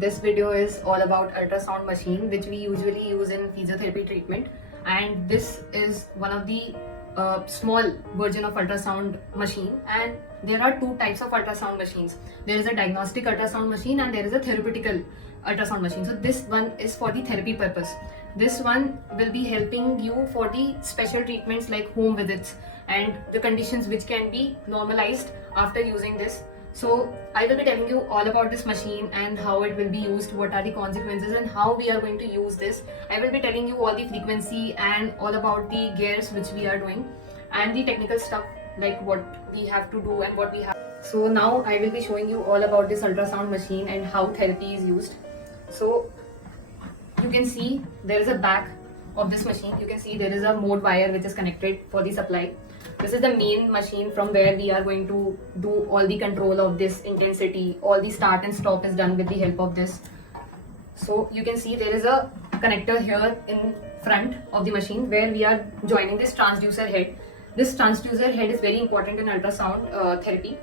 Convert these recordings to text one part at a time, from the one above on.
this video is all about ultrasound machine, which we usually use in physiotherapy treatment. And this is one of the small version of ultrasound machine. And there are two types of ultrasound machines. There is a diagnostic ultrasound machine and there is a therapeutical ultrasound machine. So this one is for the therapy purpose. This one will be helping you for the special treatments like home visits and the conditions which can be normalized after using this. So I will be telling you all about this machine and how it will be used, what are the consequences and how we are going to use this. I will be telling you all the frequency and all about the gears which we are doing and the technical stuff like what we have to do and what we have. So now I will be showing you all about this ultrasound machine and how therapy is used. So you can see there is a back of this machine. You can see there is a mode wire which is connected for the supply. This is the main machine from where we are going to do all the control of this intensity. All the start and stop is done with the help of this. So you can see there is a connector here in front of the machine where we are joining this transducer head. This transducer head is very important in ultrasound therapy.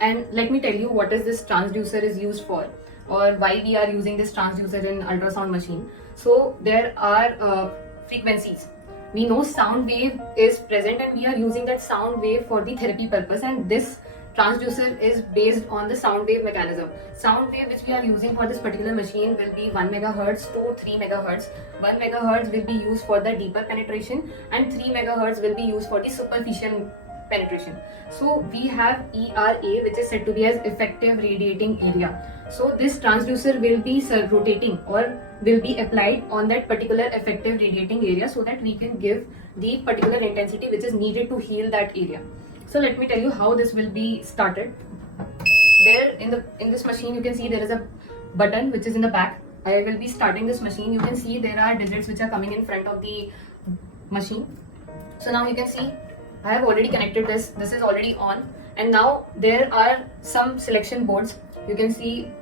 And let me tell you what is this transducer is used for, or why we are using this transducer in ultrasound machine. So there are frequencies. We know sound wave is present and we are using that sound wave for the therapy purpose, and this transducer is based on the sound wave mechanism. Sound wave which we are using for this particular machine will be 1 megahertz to 3 megahertz. 1 megahertz will be used for the deeper penetration and 3 megahertz will be used for the superficial penetration. So we have ERA, which is said to be as effective radiating area. So this transducer will be rotating or will be applied on that particular effective radiating area so that we can give the particular intensity which is needed to heal that area. So let me tell you how this will be started. There in this machine you can see there is a button which is in the back. I will be starting this machine. You can see there are digits which are coming in front of the machine. So now you can see I have already connected this. This is already on, and now there are some selection boards. You can see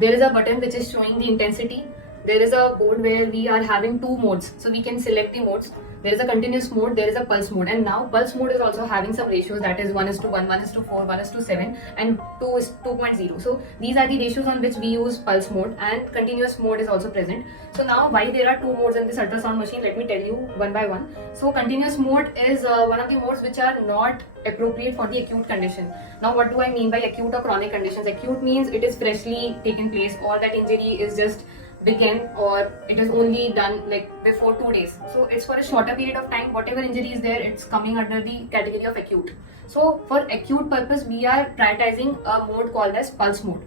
there is a button which is showing the intensity. There is a board where we are having two modes, so we can select the modes. There is a continuous mode, there is a pulse mode, and now pulse mode is also having some ratios, that is 1:1, 1:4, 1:7 and 2:0. So these are the ratios on which we use pulse mode, and continuous mode is also present. So now why there are two modes in this ultrasound machine, let me tell you one by one. So continuous mode is one of the modes which are not appropriate for the acute condition. Now what do I mean by acute or chronic conditions? Acute means it is freshly taken place, or that injury is just begin, or it is only done like before 2 days. So it's for a shorter period of time. Whatever injury is there, it's coming under the category of acute. So for acute purpose, we are prioritizing a mode called as pulse mode,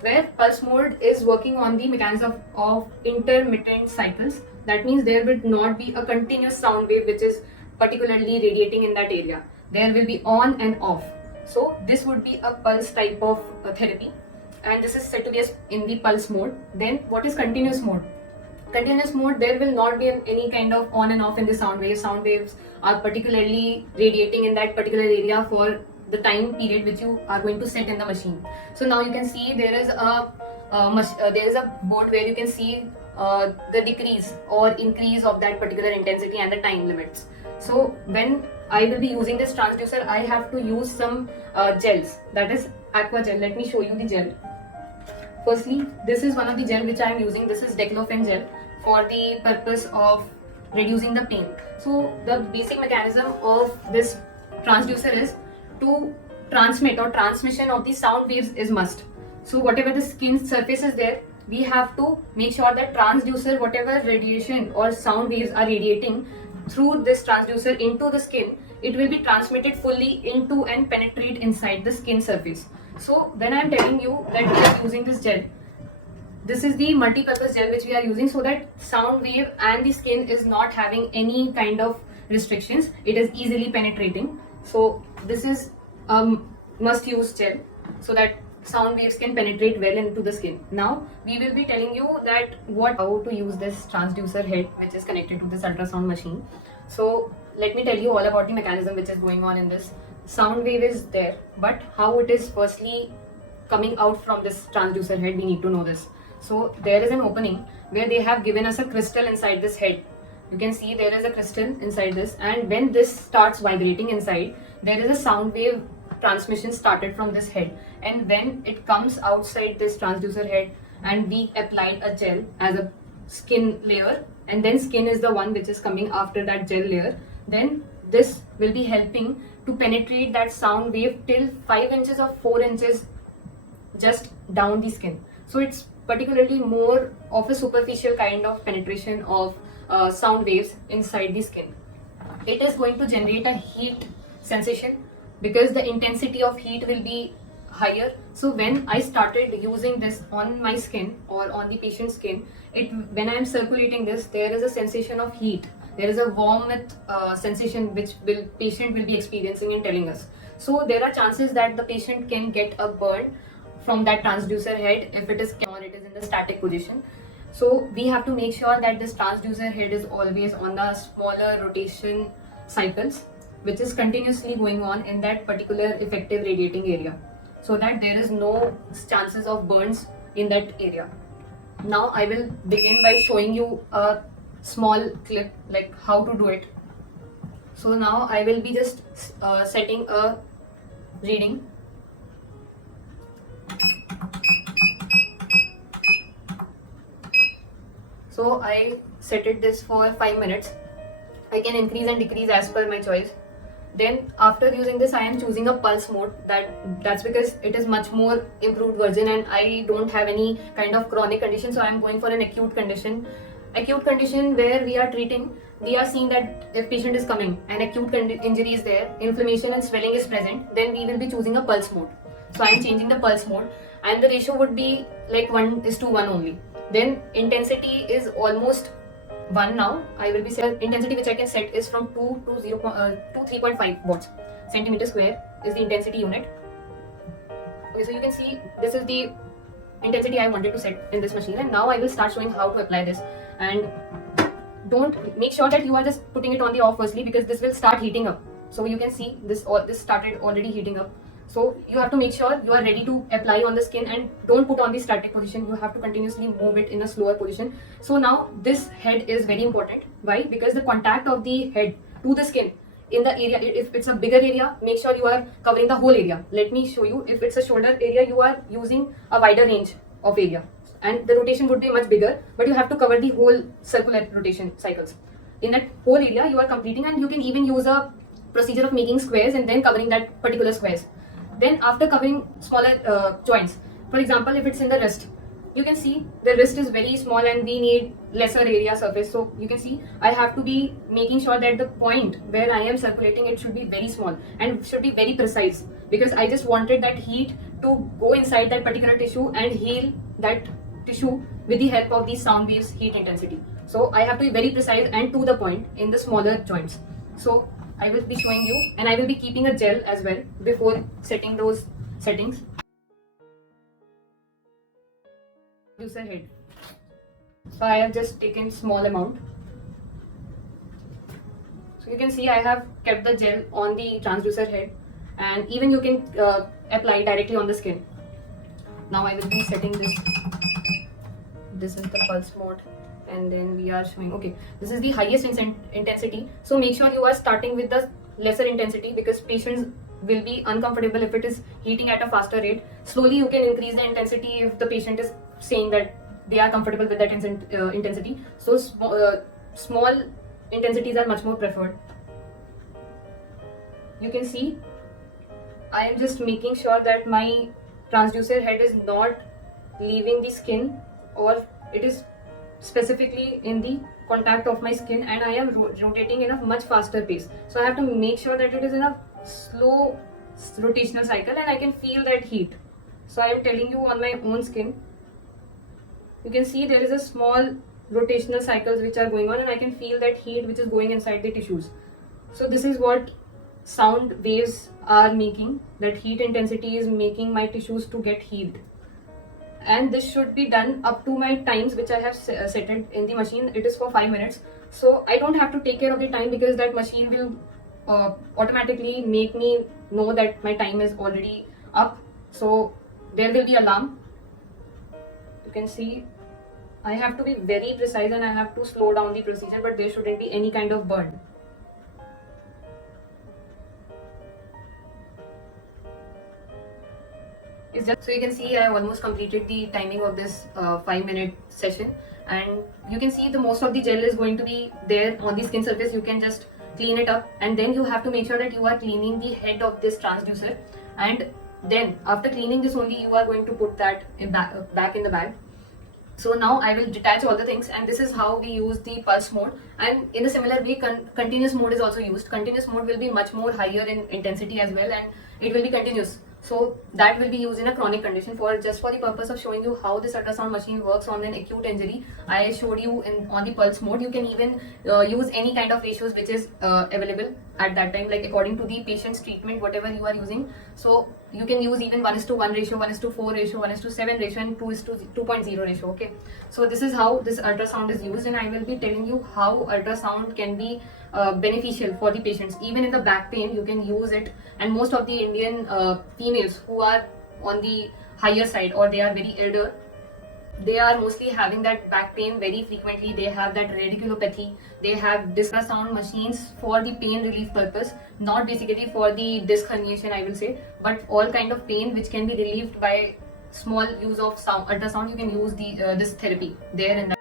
where pulse mode is working on the mechanism of intermittent cycles. That means there will not be a continuous sound wave which is particularly radiating in that area. There will be on and off. So this would be a pulse type of therapy, and this is said to be in the pulse mode. Then what is continuous mode? Continuous mode, there will not be any kind of on and off in the sound waves. Sound waves are particularly radiating in that particular area for the time period which you are going to set in the machine. So now you can see there is a board where you can see the decrease or increase of that particular intensity and the time limits. So when I will be using this transducer, I have to use some gels, that is aqua gel. Let me show you the gel. Firstly, this is one of the gel which I am using. This is Declofen gel for the purpose of reducing the pain. So the basic mechanism of this transducer is to transmit, or transmission of the sound waves is must. So whatever the skin surface is there, we have to make sure that transducer, whatever radiation or sound waves are radiating through this transducer into the skin, it will be transmitted fully into and penetrate inside the skin surface. So when I am telling you that we are using this gel, this is the multi-purpose gel which we are using so that sound wave and the skin is not having any kind of restrictions. It is easily penetrating. So this is a must use gel so that sound waves can penetrate well into the skin. Now we will be telling you that how to use this transducer head which is connected to this ultrasound machine. So let me tell you all about the mechanism which is going on in this. Sound wave is there, but how it is firstly coming out from this transducer head, we need to know this. So there is an opening where they have given us a crystal inside this head. You can see there is a crystal inside this, and when this starts vibrating inside, there is a sound wave transmission started from this head, and when it comes outside this transducer head, and we applied a gel as a skin layer, and then skin is the one which is coming after that gel layer. Then this will be helping to penetrate that sound wave till 5 inches or 4 inches just down the skin. So it's particularly more of a superficial kind of penetration of sound waves inside the skin. It is going to generate a heat sensation because the intensity of heat will be higher. So when I started using this on my skin or on the patient's skin, when I am circulating this, there is a sensation of heat. There is a warmth sensation which patient will be experiencing and telling us. So there are chances that the patient can get a burn from that transducer head if it is or it is in the static position. So we have to make sure that this transducer head is always on the smaller rotation cycles, which is continuously going on in that particular effective radiating area, so that there is no chances of burns in that area. Now I will begin by showing you a small clip like how to do it. So now I will be just setting a reading. So I set it this for 5 minutes. I can increase and decrease as per my choice. Then after using this, I am choosing a pulse mode. That's because it is much more improved version and I don't have any kind of chronic condition. So I am going for an acute condition. Acute condition where we are treating, we are seeing that if patient is coming and acute injury is there, inflammation and swelling is present, then we will be choosing a pulse mode. So I am changing the pulse mode and the ratio would be like 1:1 only. Then intensity is almost 1 now. I will be set intensity which I can set is from 2 to 3.5 watts. Centimeter square is the intensity unit. Okay, so you can see this is the intensity I wanted to set in this machine, and now I will start showing how to apply this. And don't make sure that you are just putting it on the off firstly, because this will start heating up. So you can see this started already heating up. So you have to make sure you are ready to apply on the skin and don't put on the static position. You have to continuously move it in a slower position. So now this head is very important. Why? Because the contact of the head to the skin in the area, if it's a bigger area, make sure you are covering the whole area. Let me show you. If it's a shoulder area, you are using a wider range of area and the rotation would be much bigger, but you have to cover the whole circular rotation cycles. In that whole area you are completing, and you can even use a procedure of making squares and then covering that particular squares. Then after covering smaller joints, for example, if it's in the wrist, you can see the wrist is very small and we need lesser area surface. So you can see I have to be making sure that the point where I am circulating, it should be very small and should be very precise, because I just wanted that heat to go inside that particular tissue and heal that tissue with the help of these sound waves heat intensity. So I have to be very precise and to the point in the smaller joints. So I will be showing you, and I will be keeping a gel as well before setting those settings. User head. So I have just taken small amount. So you can see I have kept the gel on the transducer head, and even you can apply directly on the skin. Now I will be setting this. This is the pulse mode, and then we are showing, okay, this is the highest intensity. So make sure you are starting with the lesser intensity, because patients will be uncomfortable if it is heating at a faster rate. Slowly you can increase the intensity if the patient is saying that they are comfortable with that intensity. So small intensities are much more preferred. You can see I am just making sure that my transducer head is not leaving the skin, or it is specifically in the contact of my skin, and I am rotating in a much faster pace. So I have to make sure that it is in a slow rotational cycle and I can feel that heat. So I am telling you on my own skin, you can see there is a small rotational cycles which are going on, and I can feel that heat which is going inside the tissues. So this is what sound waves are making, that heat intensity is making my tissues to get healed. And this should be done up to my times which I have set it in the machine. It is for 5 minutes. So I don't have to take care of the time, because that machine will automatically make me know that my time is already up. So there will be alarm. You can see I have to be very precise and I have to slow down the procedure, but there shouldn't be any kind of burn. It's just, so you can see I almost completed the timing of this 5-minute session, and you can see the most of the gel is going to be there on the skin surface. You can just clean it up, and then you have to make sure that you are cleaning the head of this transducer, and then after cleaning this only you are going to put that back in the bag. So now I will detach all the things, and this is how we use the pulse mode. And in a similar way, continuous mode is also used. Continuous mode will be much more higher in intensity as well, and it will be continuous. So that will be used in a chronic condition. For just for the purpose of showing you how this ultrasound machine works on an acute injury, I showed you on the pulse mode. You can even use any kind of ratios which is available at that time, like according to the patient's treatment, whatever you are using. So you can use even 1:1 ratio, 1:4 ratio, 1:7 ratio, and 2:2.0 ratio. Okay, so this is how this ultrasound is used, and I will be telling you how ultrasound can be beneficial for the patients. Even in the back pain, you can use it. And most of the Indian females who are on the higher side, or they are very elder, they are mostly having that back pain very frequently. They have that radiculopathy. They have disc sound machines for the pain relief purpose, not basically for the disc herniation, I will say, but all kind of pain which can be relieved by small use of sound ultrasound. You can use the this therapy there and